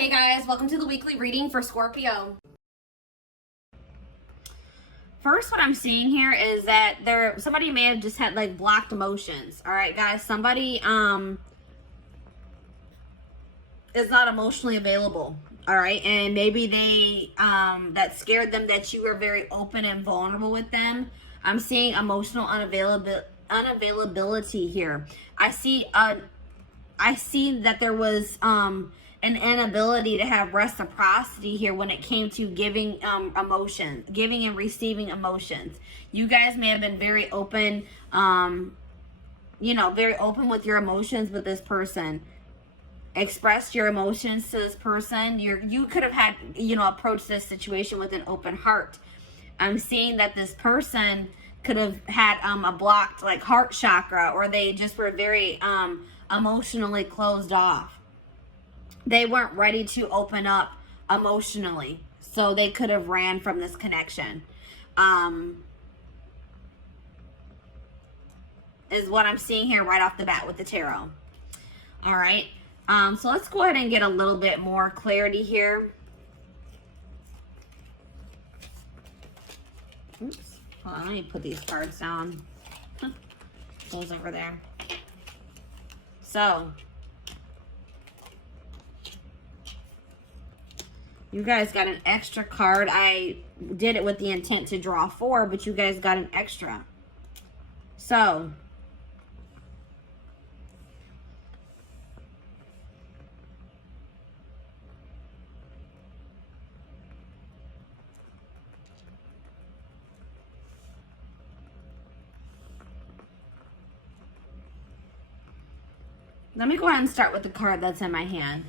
Hey guys, welcome to the weekly reading for Scorpio. First, what I'm seeing here is that somebody may have just had like blocked emotions. All right, guys, somebody is not emotionally available. All right, and maybe they that scared them that you were very open and vulnerable with them. I'm seeing emotional unavailability here. I see that there was an inability to have reciprocity here when it came to giving emotions, giving and receiving emotions. You guys may have been very open, very open with your emotions with this person. Expressed your emotions to this person. You could have had, approached this situation with an open heart. I'm seeing that this person could have had a blocked like heart chakra, or they just were very emotionally closed off. They weren't ready to open up emotionally, so they could have ran from this connection. Is what I'm seeing here right off the bat with the tarot. All right. So let's go ahead and get a little bit more clarity here. Oops. Hold on, let me put these cards down. Those over there. So, you guys got an extra card. I did it with the intent to draw 4, but you guys got an extra. So, let me go ahead and start with the card that's in my hand.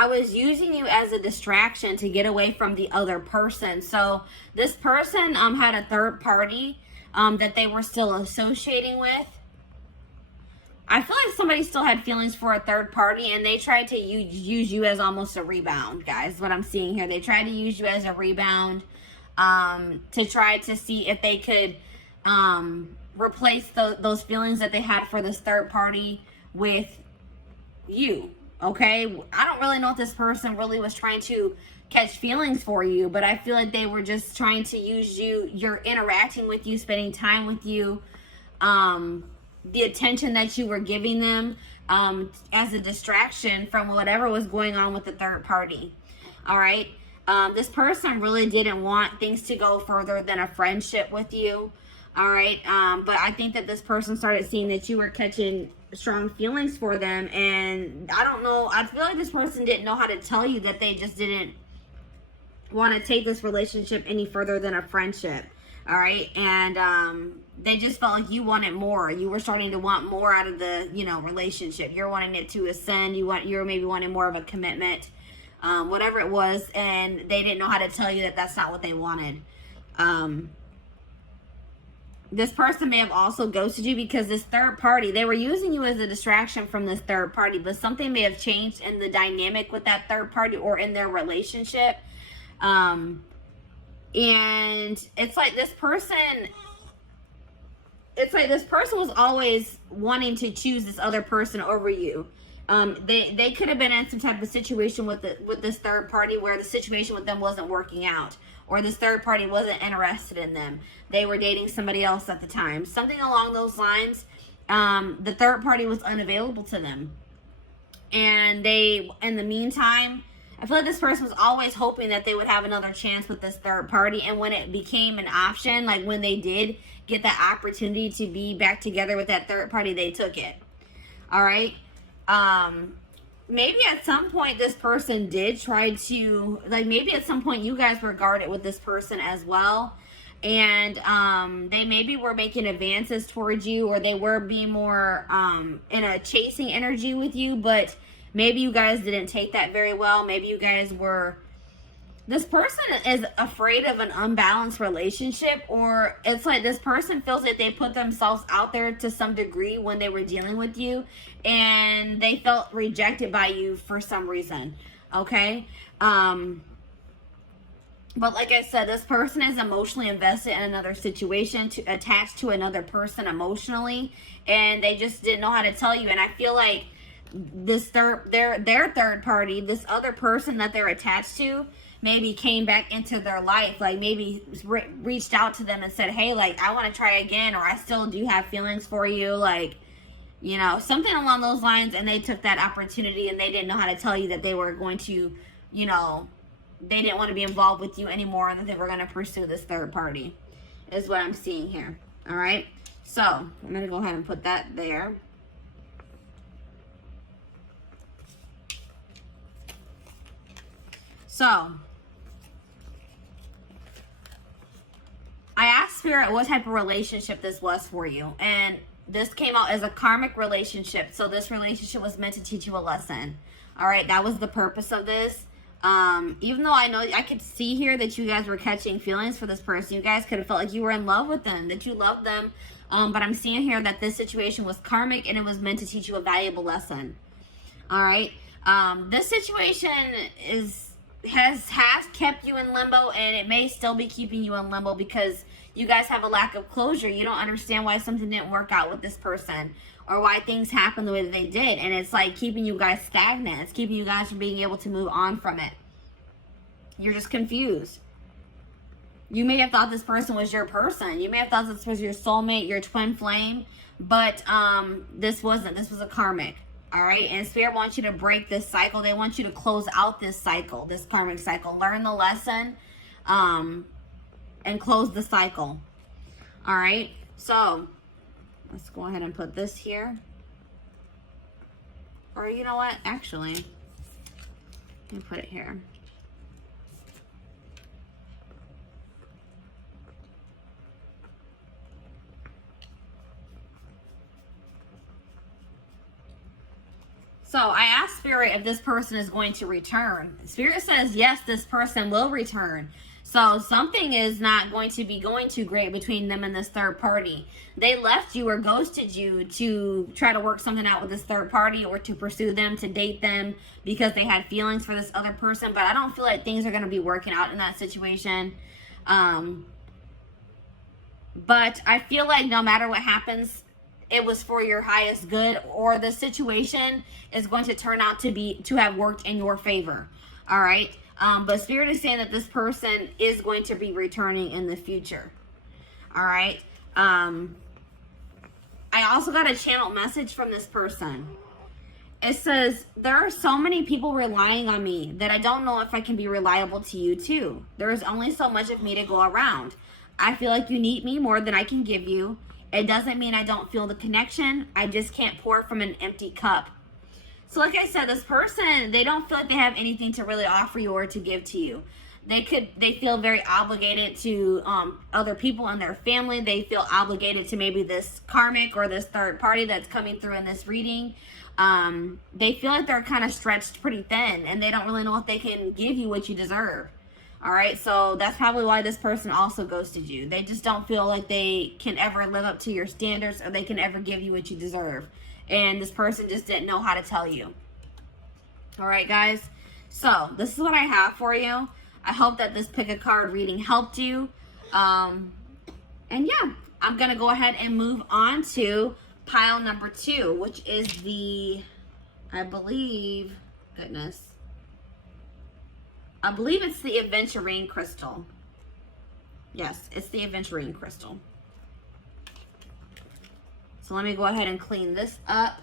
I was using you as a distraction to get away from the other person. So this person had a third party that they were still associating with. I feel like somebody still had feelings for a third party, and they tried to use you as almost a rebound, guys. What I'm seeing here, they tried to use you as a rebound to try to see if they could replace those feelings that they had for this third party with you. Okay, I don't really know if this person really was trying to catch feelings for you, but I feel like they were just trying to use you. You're interacting with you, spending time with you, the attention that you were giving them as a distraction from whatever was going on with the third party. All right, this person really didn't want things to go further than a friendship with you. All right, but I think that this person started seeing that you were catching strong feelings for them, and I don't know, I feel like this person didn't know how to tell you that they just didn't want to take this relationship any further than a friendship. All right, and they just felt like you wanted more. You were starting to want more out of the relationship. You're wanting it to ascend. You're maybe wanting more of a commitment, whatever it was, and they didn't know how to tell you that that's not what they wanted. This person may have also ghosted you because this third party, they were using you as a distraction from this third party, but something may have changed in the dynamic with that third party or in their relationship. And it's like this person was always wanting to choose this other person over you. They could have been in some type of situation with this third party where the situation with them wasn't working out, or this third party wasn't interested in them. They were dating somebody else at the time. Something along those lines. The third party was unavailable to them. And in the meantime, I feel like this person was always hoping that they would have another chance with this third party. And when it became an option, like when they did get that opportunity to be back together with that third party, they took it. All right. Maybe at some point this person did try to, maybe at some point you guys were guarded with this person as well. And they maybe were making advances towards you, or they were being more in a chasing energy with you, but maybe you guys didn't take that very well. Maybe you guys were, this person is afraid of an unbalanced relationship, or it's like this person feels that they put themselves out there to some degree when they were dealing with you, and they felt rejected by you for some reason. Okay. But like I said, this person is emotionally invested in another situation, attached to another person emotionally, and they just didn't know how to tell you. And I feel like this their third party, this other person that they're attached to, maybe came back into their life, like maybe reached out to them and said, hey, like, I want to try again, or I still do have feelings for you, like, you know, something along those lines. And they took that opportunity and they didn't know how to tell you that they were going to, you know, they didn't want to be involved with you anymore, and that they were going to pursue this third party, is what I'm seeing here. All right. So I'm going to go ahead and put that there. So I asked Spirit what type of relationship this was for you, and this came out as a karmic relationship. So this relationship was meant to teach you a lesson. All right, that was the purpose of this. Even though I know I could see here that you guys were catching feelings for this person, you guys could have felt like you were in love with them, that you loved them. But I'm seeing here that this situation was karmic and it was meant to teach you a valuable lesson. All right. This situation has kept you in limbo, and it may still be keeping you in limbo because you guys have a lack of closure. You don't understand why something didn't work out with this person, or why things happened the way that they did. And it's like keeping you guys stagnant. It's keeping you guys from being able to move on from it. You're just confused. You may have thought this person was your person. You may have thought this was your soulmate, your twin flame, but this wasn't. This was a karmic. All right. And Spirit wants you to break this cycle. They want you to close out this cycle, this karmic cycle. Learn the lesson and close the cycle. All right. So let's go ahead and put this here. Or you know what? Actually, let me put it here. So I asked Spirit if this person is going to return. Spirit says, yes, this person will return. So something is not going to be going too great between them and this third party. They left you or ghosted you to try to work something out with this third party, or to pursue them, to date them, because they had feelings for this other person. But I don't feel like things are going to be working out in that situation. But I feel like no matter what happens, it was for your highest good, or the situation is going to turn out to have worked in your favor. All right. But Spirit is saying that this person is going to be returning in the future. All right. I also got a channel message from this person. It says, there are so many people relying on me that I don't know if I can be reliable to you too. There is only so much of me to go around. I feel like you need me more than I can give you. It doesn't mean I don't feel the connection. I just can't pour from an empty cup. So like I said, this person, they don't feel like they have anything to really offer you or to give to you. They feel very obligated to other people in their family. They feel obligated to maybe this karmic or this third party that's coming through in this reading. They feel like they're kind of stretched pretty thin, and they don't really know if they can give you what you deserve. All right, so that's probably why this person also ghosted you. They just don't feel like they can ever live up to your standards, or they can ever give you what you deserve. And this person just didn't know how to tell you. All right, guys. So this is what I have for you. I hope that this pick a card reading helped you. And yeah, I'm going to go ahead and move on to pile number 2, which is the, I believe it's the aventurine crystal. Yes, it's the aventurine crystal. So let me go ahead and clean this up.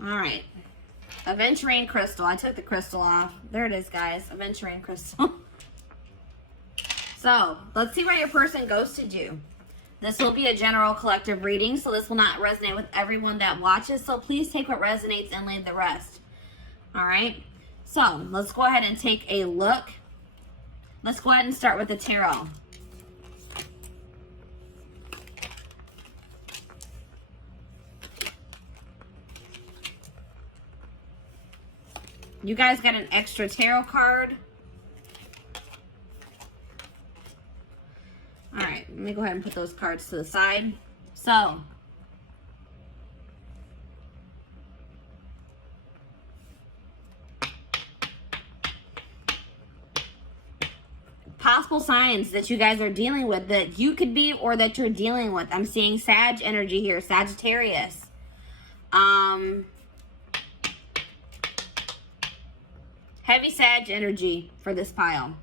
All right. Aventurine crystal. I took the crystal off. There it is, guys. Aventurine crystal. So, let's see where your person ghosted you. This will be a general collective reading, so this will not resonate with everyone that watches. So, please take what resonates and leave the rest. All right? So, let's go ahead and take a look. Let's go ahead and start with the tarot. You guys got an extra tarot card. All right, let me go ahead and put those cards to the side. So, possible signs that you guys are dealing with, that you could be or that you're dealing with. I'm seeing Sag energy here, Sagittarius. Heavy Sag energy for this pile.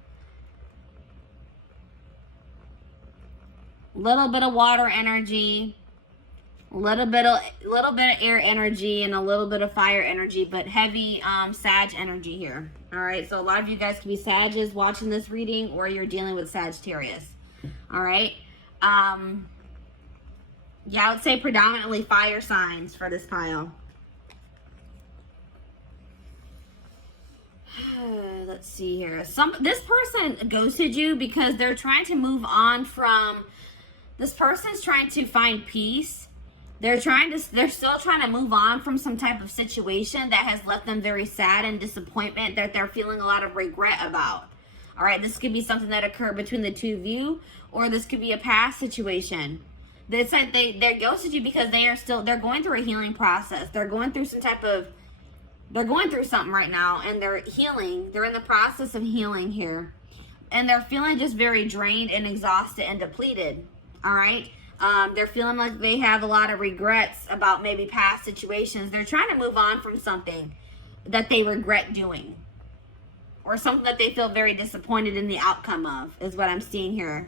Little bit of water energy, little bit of air energy, and a little bit of fire energy, but heavy Sag energy here. All right, so a lot of you guys could be Sages watching this reading, or you're dealing with Sagittarius. All right. Yeah, I would say predominantly fire signs for this pile. Let's see here. This person ghosted you because they're trying to move on from. This person's trying to find peace. They're still trying to move on from some type of situation that has left them very sad and disappointment, that they're feeling a lot of regret about. All right, this could be something that occurred between the two of you, or this could be a past situation. It's like they ghosted you because they're going through a healing process. They're going through they're going through something right now, and they're healing. They're in the process of healing here. And they're feeling just very drained and exhausted and depleted. All right. They're feeling like they have a lot of regrets about maybe past situations. They're trying to move on from something that they regret doing, or something that they feel very disappointed in the outcome of, is what I'm seeing here.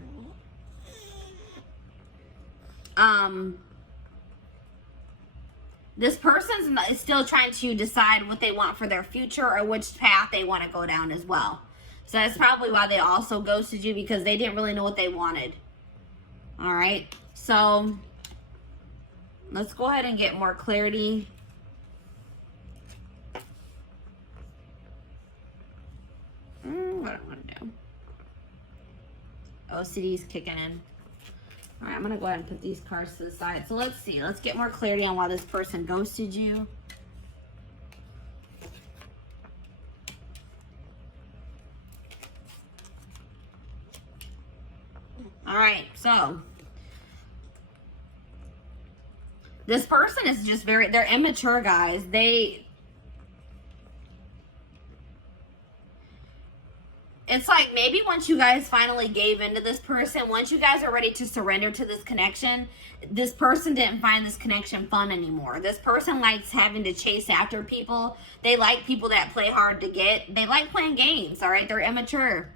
This person is still trying to decide what they want for their future, or which path they want to go down as well. So that's probably why they also ghosted you, because they didn't really know what they wanted. All right. So let's go ahead and get more clarity. What do I want to do? OCD is kicking in. All right, I'm going to go ahead and put these cards to the side. So let's see. Let's get more clarity on why this person ghosted you. All right, so this person is just they're immature, guys. It's like maybe once you guys finally gave into this person, once you guys are ready to surrender to this connection, this person didn't find this connection fun anymore. This person likes having to chase after people. They like people that play hard to get. They like playing games, all right? They're immature.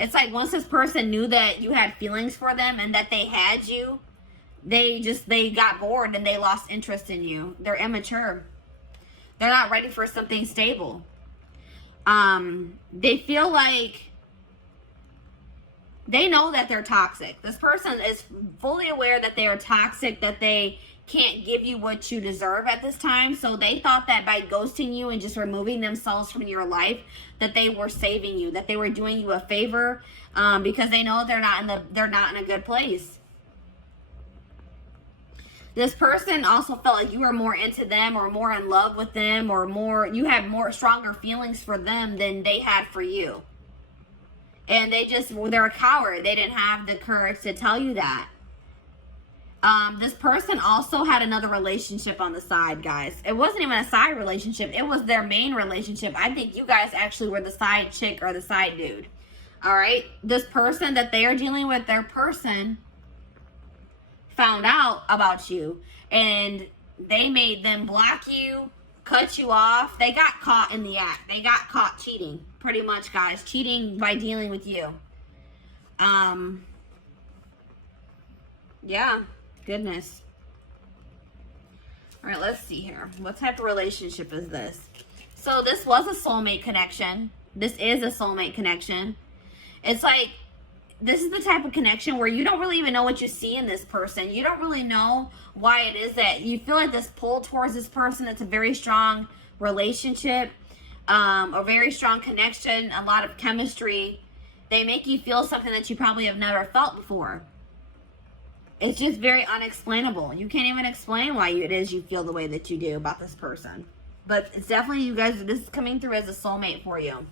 It's like once this person knew that you had feelings for them and that they had you, they got bored and they lost interest in you. They're immature. They're not ready for something stable. They feel like they know that they're toxic. This person is fully aware that they are toxic, that they can't give you what you deserve at this time. So they thought that by ghosting you and just removing themselves from your life, that they were saving you, that they were doing you a favor, because they know they're not in a good place. This person also felt like you were more into them, or more in love with them, or you had stronger feelings for them than they had for you. And they're a coward. They didn't have the courage to tell you that. This person also had another relationship on the side, guys. It wasn't even a side relationship. It was their main relationship. I think you guys actually were the side chick or the side dude. All right. This person that they are dealing with, their person found out about you, and they made them block you, cut you off. They got caught in the act. They got caught cheating, pretty much, guys. Cheating by dealing with you. Yeah. Goodness. All right, let's see here. What type of relationship is this? So this was a soulmate connection. This is a soulmate connection. It's like, this is the type of connection where you don't really even know what you see in this person. You don't really know why it is that you feel like this pull towards this person. It's a very strong relationship, a very strong connection, a lot of chemistry. They make you feel something that you probably have never felt before. It's just very unexplainable. You can't even explain why it is you feel the way that you do about this person. But it's definitely, you guys, this is coming through as a soulmate for you.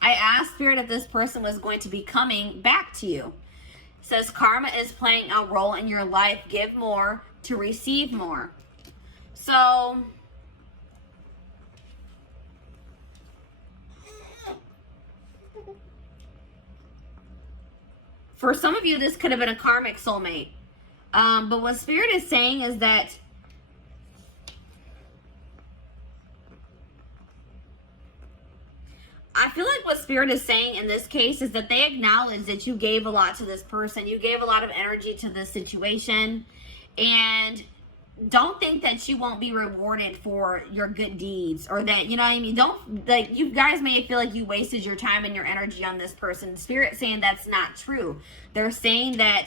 I asked Spirit if this person was going to be coming back to you. It says karma is playing a role in your life. Give more to receive more. So For some of you, this could have been a karmic soulmate. But what Spirit is saying is that I feel like what Spirit is saying in this case is that they acknowledge that you gave a lot to this person. You gave a lot of energy to this situation. And don't think that you won't be rewarded for your good deeds, or that, you know what I mean? Don't, like, you guys may feel like you wasted your time and your energy on this person. Spirit saying that's not true. They're saying that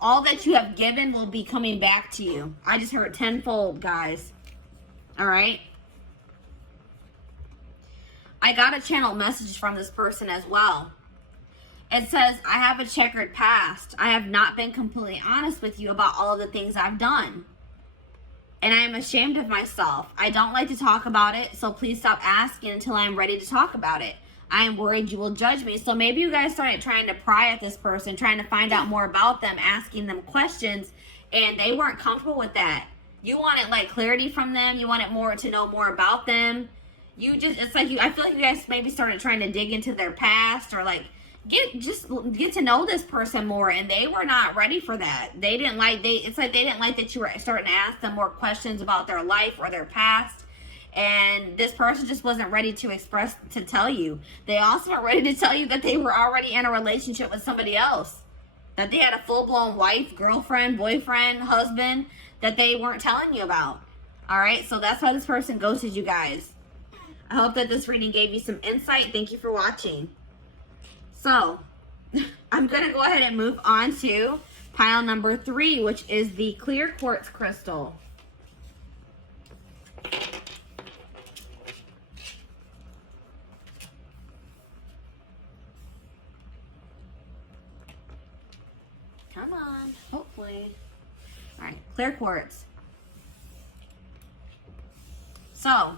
all that you have given will be coming back to you. I just heard tenfold, guys. All right. I got a channel message from this person as well. It says, I have a checkered past. I have not been completely honest with you about all of the things I've done. And I am ashamed of myself. I don't like to talk about it, so please stop asking until I am ready to talk about it. I am worried you will judge me. So maybe you guys started trying to pry at this person, trying to find out more about them, asking them questions, and they weren't comfortable with that. You wanted like clarity from them. You wanted more to know more about them. You just, it's like I feel like you guys maybe started trying to dig into their past, or like get to know this person more, and they were not ready for that. They didn't like, it's like they didn't like that you were starting to ask them more questions about their life or their past. And this person just wasn't ready to tell you. They also weren't ready to tell you that they were already in a relationship with somebody else. That they had a full-blown wife, girlfriend, boyfriend, husband that they weren't telling you about. Alright, so that's why this person ghosted you guys. I hope that this reading gave you some insight. Thank you for watching. So, I'm going to go ahead and move on to pile number 3, which is the clear quartz crystal. Come on, hopefully. All right, clear quartz. So,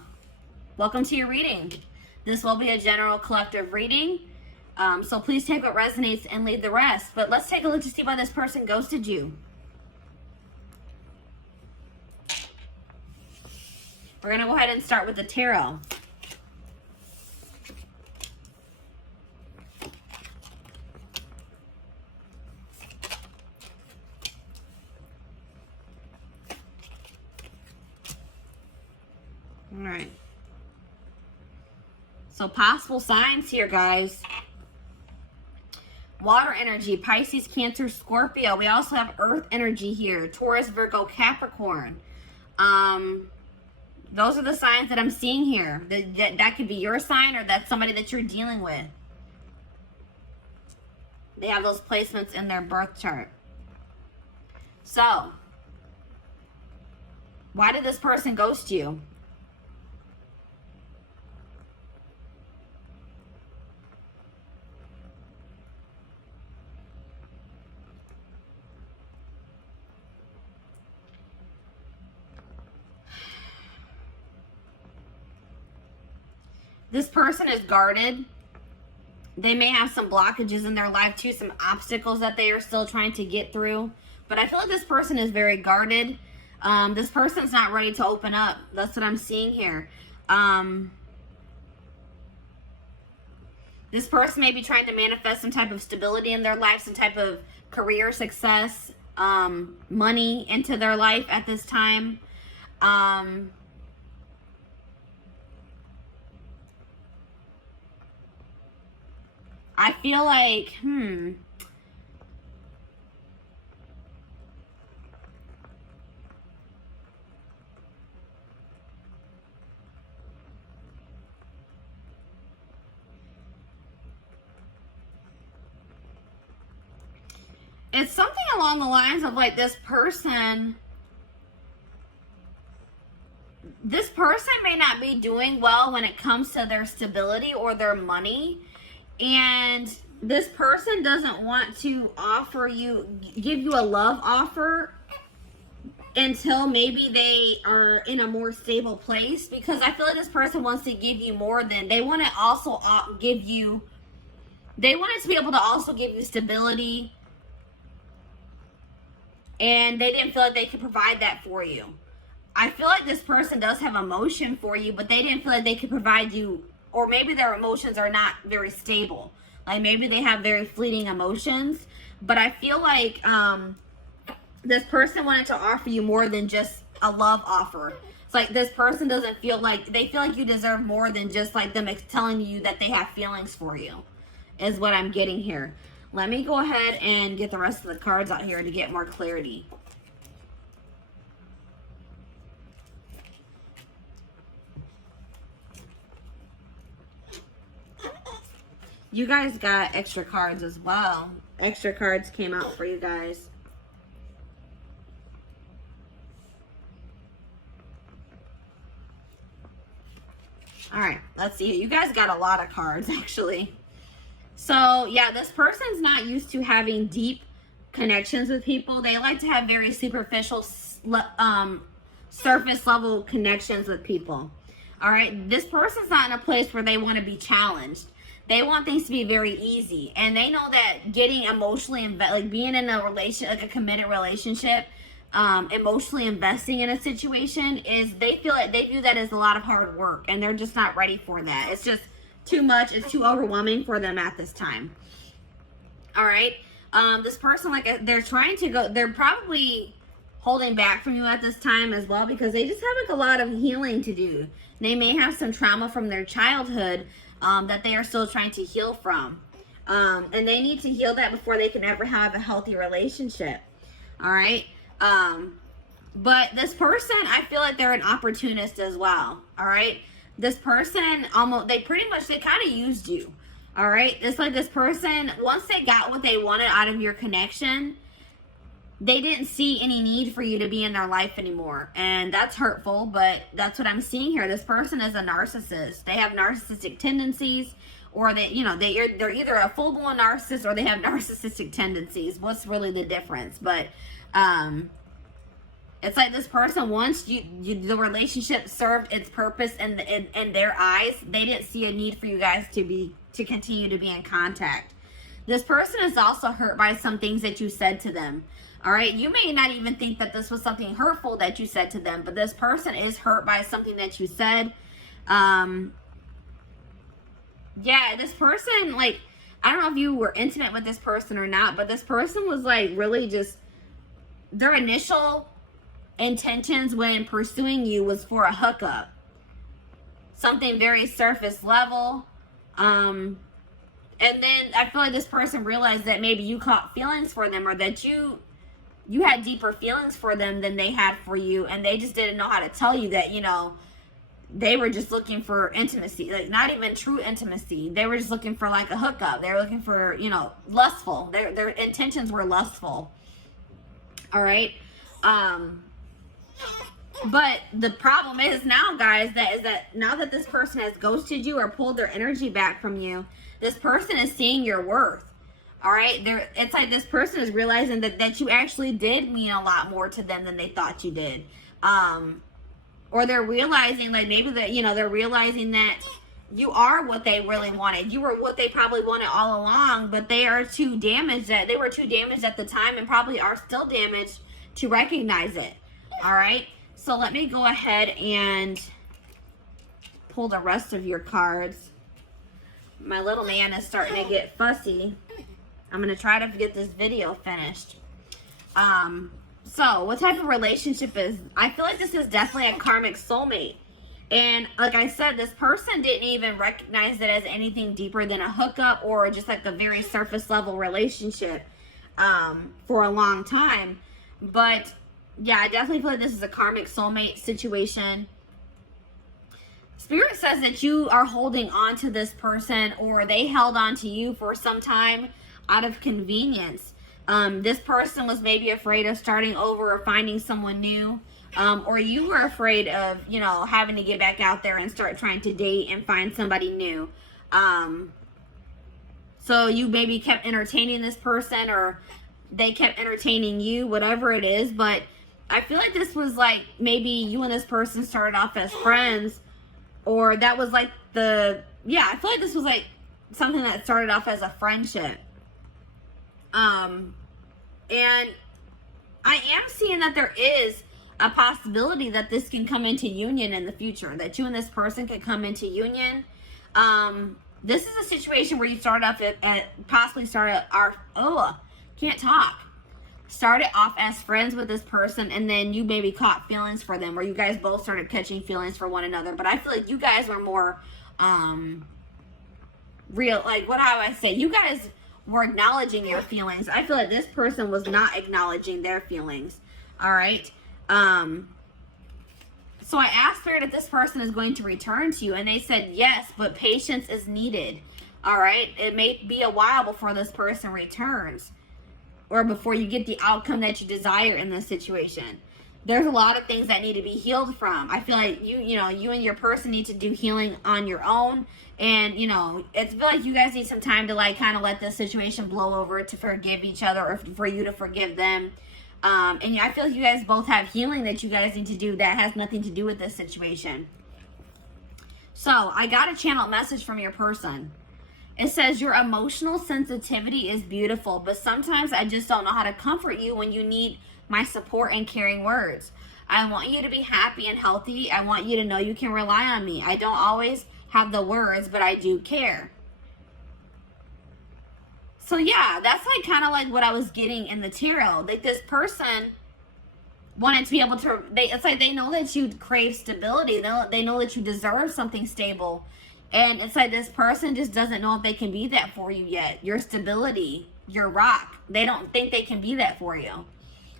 welcome to your reading. This will be a general collective reading. So please take what resonates and leave the rest. But let's take a look to see why this person ghosted you. We're going to go ahead and start with the tarot. All right. So possible signs here, guys. Water energy, Pisces, Cancer, Scorpio. We also have earth energy here. Taurus, Virgo, Capricorn. Those are the signs that I'm seeing here. That could be your sign, or that's somebody that you're dealing with. They have those placements in their birth chart. So, why did this person ghost you? This person is guarded. They may have some blockages in their life too, some obstacles that they are still trying to get through. But I feel like this person is very guarded. This person's not ready to open up. That's what I'm seeing here. This person may be trying to manifest some type of stability in their life, some type of career success, money into their life at this time. I feel like, it's something along the lines of like this person may not be doing well when it comes to their stability or their money. And this person doesn't want to give you a love offer until maybe they are in a more stable place. Because I feel like this person wants to give you more than, they want to also give you, they wanted to be able to also give you stability. And they didn't feel like they could provide that for you. I feel like this person does have emotion for you, but they didn't feel like they could provide you, or maybe their emotions are not very stable. Like maybe they have very fleeting emotions, but I feel like this person wanted to offer you more than just a love offer. It's like this person doesn't feel like, they feel like you deserve more than just like them telling you that they have feelings for you, is what I'm getting here. Let me go ahead and get the rest of the cards out here to get more clarity. You guys got extra cards as well. Extra cards came out for you guys. All right, let's see. You guys got a lot of cards, actually. So, yeah, this person's not used to having deep connections with people. They like to have very superficial, surface level connections with people. All right, this person's not in a place where they want to be challenged. They want things to be very easy, and they know that getting emotionally like being in a relation, like a committed relationship, emotionally investing in a situation is, they feel like they view that as a lot of hard work, and they're just not ready for that. It's just too much. It's too overwhelming for them at this time. All right, this person, like, they're trying to go, they're probably holding back from you at this time as well, because they just have like a lot of healing to do. They may have some trauma from their childhood that they are still trying to heal from. And they need to heal that before they can ever have a healthy relationship. All right. But this person, I feel like they're an opportunist as well. All right. This person they kind of used you. All right. It's like this person, once they got what they wanted out of your connection, they didn't see any need for you to be in their life anymore. And that's hurtful, but that's what I'm seeing here. This person is a narcissist. They have narcissistic tendencies, or they're either a full-blown narcissist or they have narcissistic tendencies. What's really the difference? But it's like this person, once the relationship served its purpose in their eyes, they didn't see a need for you guys to continue to be in contact. This person is also hurt by some things that you said to them. All right, you may not even think that this was something hurtful that you said to them, but this person is hurt by something that you said. Yeah, this person, like, I don't know if you were intimate with this person or not, but this person was like really just, their initial intentions when pursuing you was for a hookup. Something very surface level. And then I feel like this person realized that maybe you caught feelings for them, or that you had deeper feelings for them than they had for you, and they just didn't know how to tell you that, they were just looking for intimacy, like not even true intimacy. They were just looking for like a hookup. They were looking for, lustful. Their intentions were lustful. All right. But the problem is now, guys, that now that this person has ghosted you or pulled their energy back from you, this person is seeing your worth. All right, it's like this person is realizing that you actually did mean a lot more to them than they thought you did. Or they're realizing, like, maybe that, they're realizing that you are what they really wanted. You were what they probably wanted all along, but they were too damaged at the time, and probably are still damaged to recognize it. All right, so let me go ahead and pull the rest of your cards. My little man is starting to get fussy. I'm going to try to get this video finished. So what type of relationship is, I feel like this is definitely a karmic soulmate. And like I said, this person didn't even recognize it as anything deeper than a hookup or just like a very surface level relationship for a long time. But yeah, I definitely feel like this is a karmic soulmate situation. Spirit says that you are holding on to this person, or they held on to you for some time out of convenience. This person was maybe afraid of starting over or finding someone new, or you were afraid of, having to get back out there and start trying to date and find somebody new. So you maybe kept entertaining this person, or they kept entertaining you, whatever it is. But I feel like this was like, maybe you and this person started off as friends, or that was like I feel like this was like something that started off as a friendship. And I am seeing that there is a possibility that this can come into union in the future, that you and this person could come into union. This is a situation where you started off possibly started started off as friends with this person, and then you maybe caught feelings for them, or you guys both started catching feelings for one another. But I feel like you guys were more real, like, what how I say, you guys were acknowledging your feelings. I feel like this person was not acknowledging their feelings. All right. So I asked Spirit if this person is going to return to you, and they said yes, but patience is needed. All right. It may be a while before this person returns, or before you get the outcome that you desire in this situation. There's a lot of things that need to be healed from. I feel like you and your person need to do healing on your own. And, I feel like you guys need some time to, like, kind of let this situation blow over, to forgive each other, or for you to forgive them. And I feel like you guys both have healing that you guys need to do that has nothing to do with this situation. So I got a channel message from your person. It says, your emotional sensitivity is beautiful, but sometimes I just don't know how to comfort you when you need my support and caring words. I want you to be happy and healthy. I want you to know you can rely on me. I don't always have the words, but I do care. So yeah, that's like kind of like what I was getting in the tarot. Like, this person wanted to be able to, it's like they know that you crave stability. They know that you deserve something stable. And it's like this person just doesn't know if they can be that for you yet. Your stability, your rock. They don't think they can be that for you.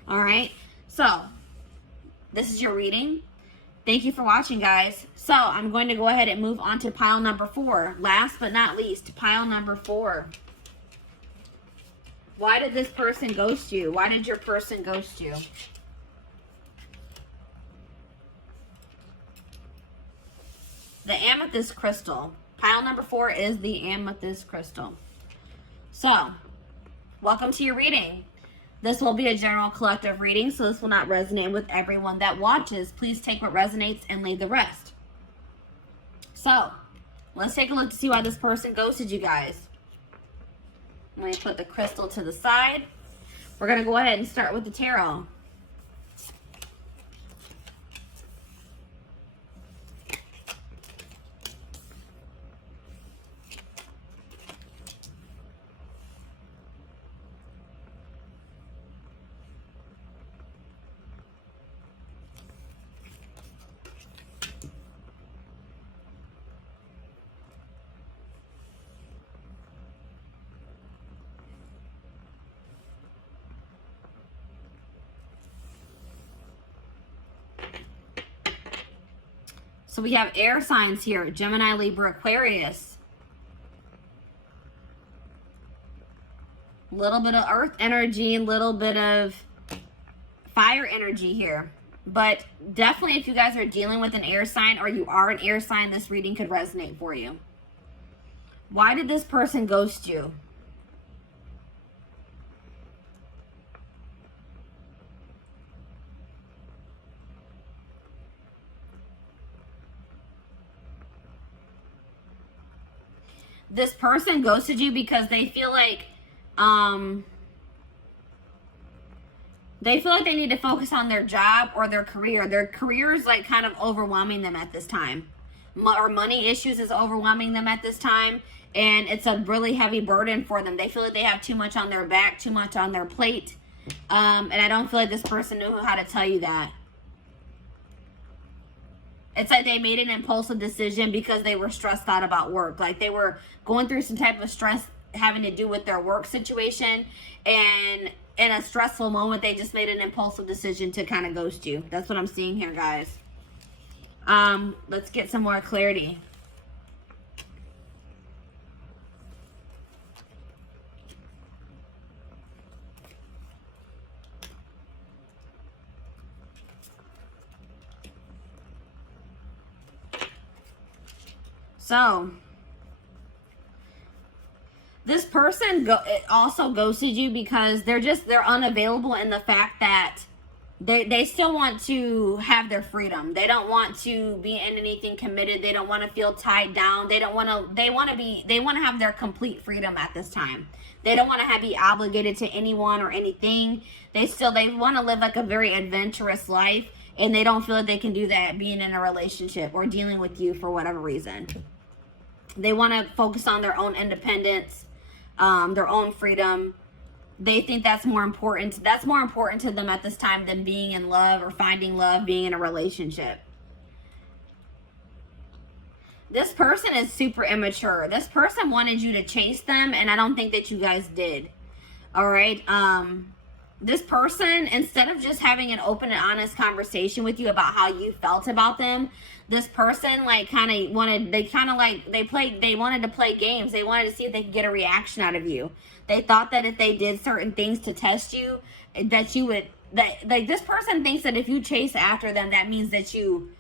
All right. So this is your reading. Thank you for watching, guys. So I'm going to go ahead and move on to pile number 4. Last but not least, pile number 4. Why did this person ghost you? Why did your person ghost you? The amethyst crystal. Pile number 4 is the amethyst crystal. So, welcome to your reading. This will be a general collective reading, so this will not resonate with everyone that watches. Please take what resonates and leave the rest. So, let's take a look to see why this person ghosted you guys. Let me put the crystal to the side. We're going to go ahead and start with the tarot. So we have air signs here: Gemini, Libra, Aquarius. A little bit of earth energy, a little bit of fire energy here. But definitely, if you guys are dealing with an air sign, or you are an air sign, this reading could resonate for you. Why did this person ghost you? This person ghosted you because they feel like they need to focus on their job or their career. Their career is like kind of overwhelming them at this time. Or money issues is overwhelming them at this time. And it's a really heavy burden for them. They feel like they have too much on their back, too much on their plate. And I don't feel like this person knew how to tell you that. It's like they made an impulsive decision because they were stressed out about work. Like they were going through some type of stress having to do with their work situation. And in a stressful moment, they just made an impulsive decision to kind of ghost you. That's what I'm seeing here, guys. Let's get some more clarity. So, this person also ghosted you because they're unavailable in the fact that they still want to have their freedom. They don't want to be in anything committed. They don't want to feel tied down. They want to have their complete freedom at this time. They don't want to be obligated to anyone or anything. They want to live like a very adventurous life, and they don't feel like they can do that being in a relationship or dealing with you for whatever reason. They want to focus on their own independence, their own freedom. They think that's more important. That's more important to them at this time than being in love or finding love, being in a relationship. This person is super immature. This person wanted you to chase them, and I don't think that you guys did. All right. This person, instead of just having an open and honest conversation with you about how you felt about them, this person like they wanted to play games. They wanted to see if they could get a reaction out of you. They thought that if they did certain things to test you, that you would, like this person thinks that if you chase after them, that means that you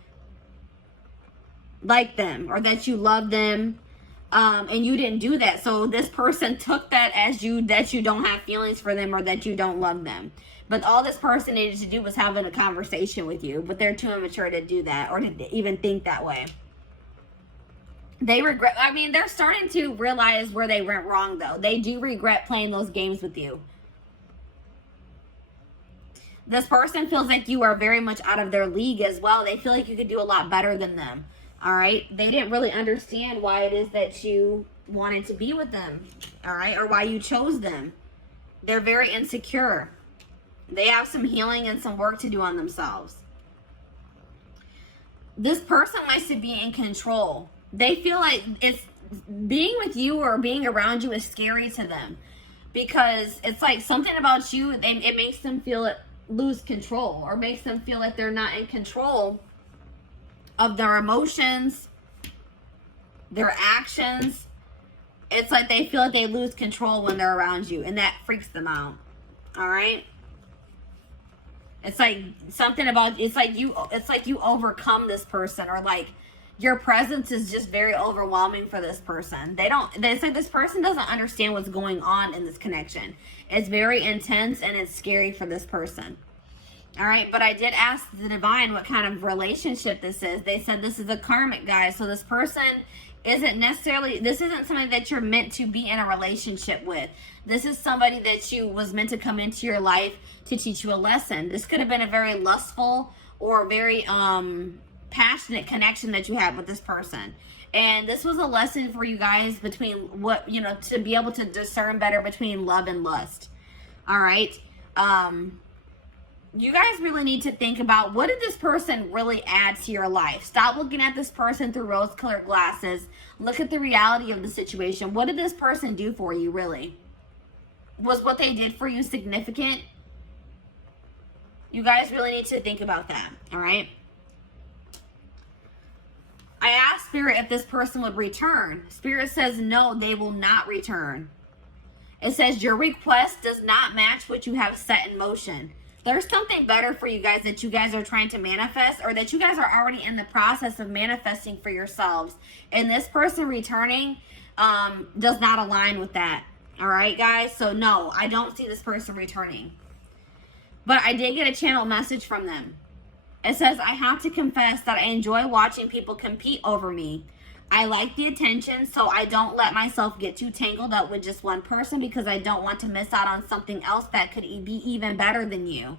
like them or that you love them. And you didn't do that. So this person took that as that you don't have feelings for them or that you don't love them. But all this person needed to do was having a conversation with you. But they're too immature to do that or to even think that way. They regret, I mean, they're starting to realize where they went wrong though. They do regret playing those games with you. This person feels like you are very much out of their league as well. They feel like you could do a lot better than them. All right. They didn't really understand why it is that you wanted to be with them. All right. Or why you chose them. They're very insecure. They have some healing and some work to do on themselves. This person likes to be in control. They feel like it's being with you or being around you is scary to them because it's like something about you. It makes them lose control or makes them feel like they're not in control of their emotions, their actions. It's like they feel like they lose control when they're around you, and that freaks them out. All right. It's like something about, it's like you overcome this person, or like your presence is just very overwhelming for this person. It's like this person doesn't understand what's going on in this connection. It's very intense and it's scary for this person. All right, but I did ask the divine what kind of relationship this is. They said this is a karmic, guys. So this person isn't somebody that you're meant to be in a relationship with. This is somebody that you was meant to come into your life to teach you a lesson. This could have been a very lustful or very passionate connection that you had with this person. And this was a lesson for you guys between to be able to discern better between love and lust. All right. You guys really need to think about, what did this person really add to your life? Stop looking at this person through rose-colored glasses. Look at the reality of the situation. What did this person do for you, really? Was what they did for you significant? You guys really need to think about that, all right? I asked Spirit if this person would return. Spirit says no, they will not return. It says your request does not match what you have set in motion. There's something better for you guys that you guys are trying to manifest, or that you guys are already in the process of manifesting for yourselves. And this person returning does not align with that. All right, guys? So no, I don't see this person returning. But I did get a channel message from them. It says, I have to confess that I enjoy watching people compete over me. I like the attention, so I don't let myself get too tangled up with just one person because I don't want to miss out on something else that could be even better than you.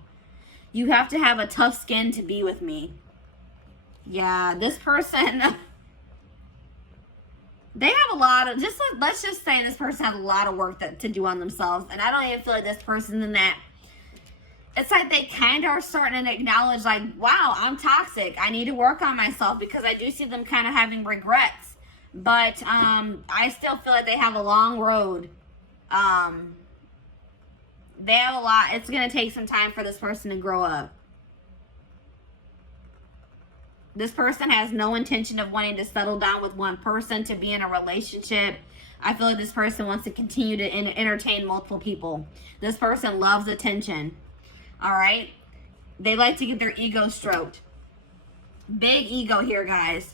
You have to have a tough skin to be with me. Yeah, this person, they have a lot of, let's just say this person has a lot of work to do on themselves. And I don't even feel like this person in that. It's like they kind of are starting to acknowledge, like, wow, I'm toxic. I need to work on myself, because I do see them kind of having regrets. But I still feel like they have a long road. They have a lot. It's going to take some time for this person to grow up. This person has no intention of wanting to settle down with one person, to be in a relationship. I feel like this person wants to continue to entertain multiple people. This person loves attention. All right. They like to get their ego stroked. Big ego here, guys.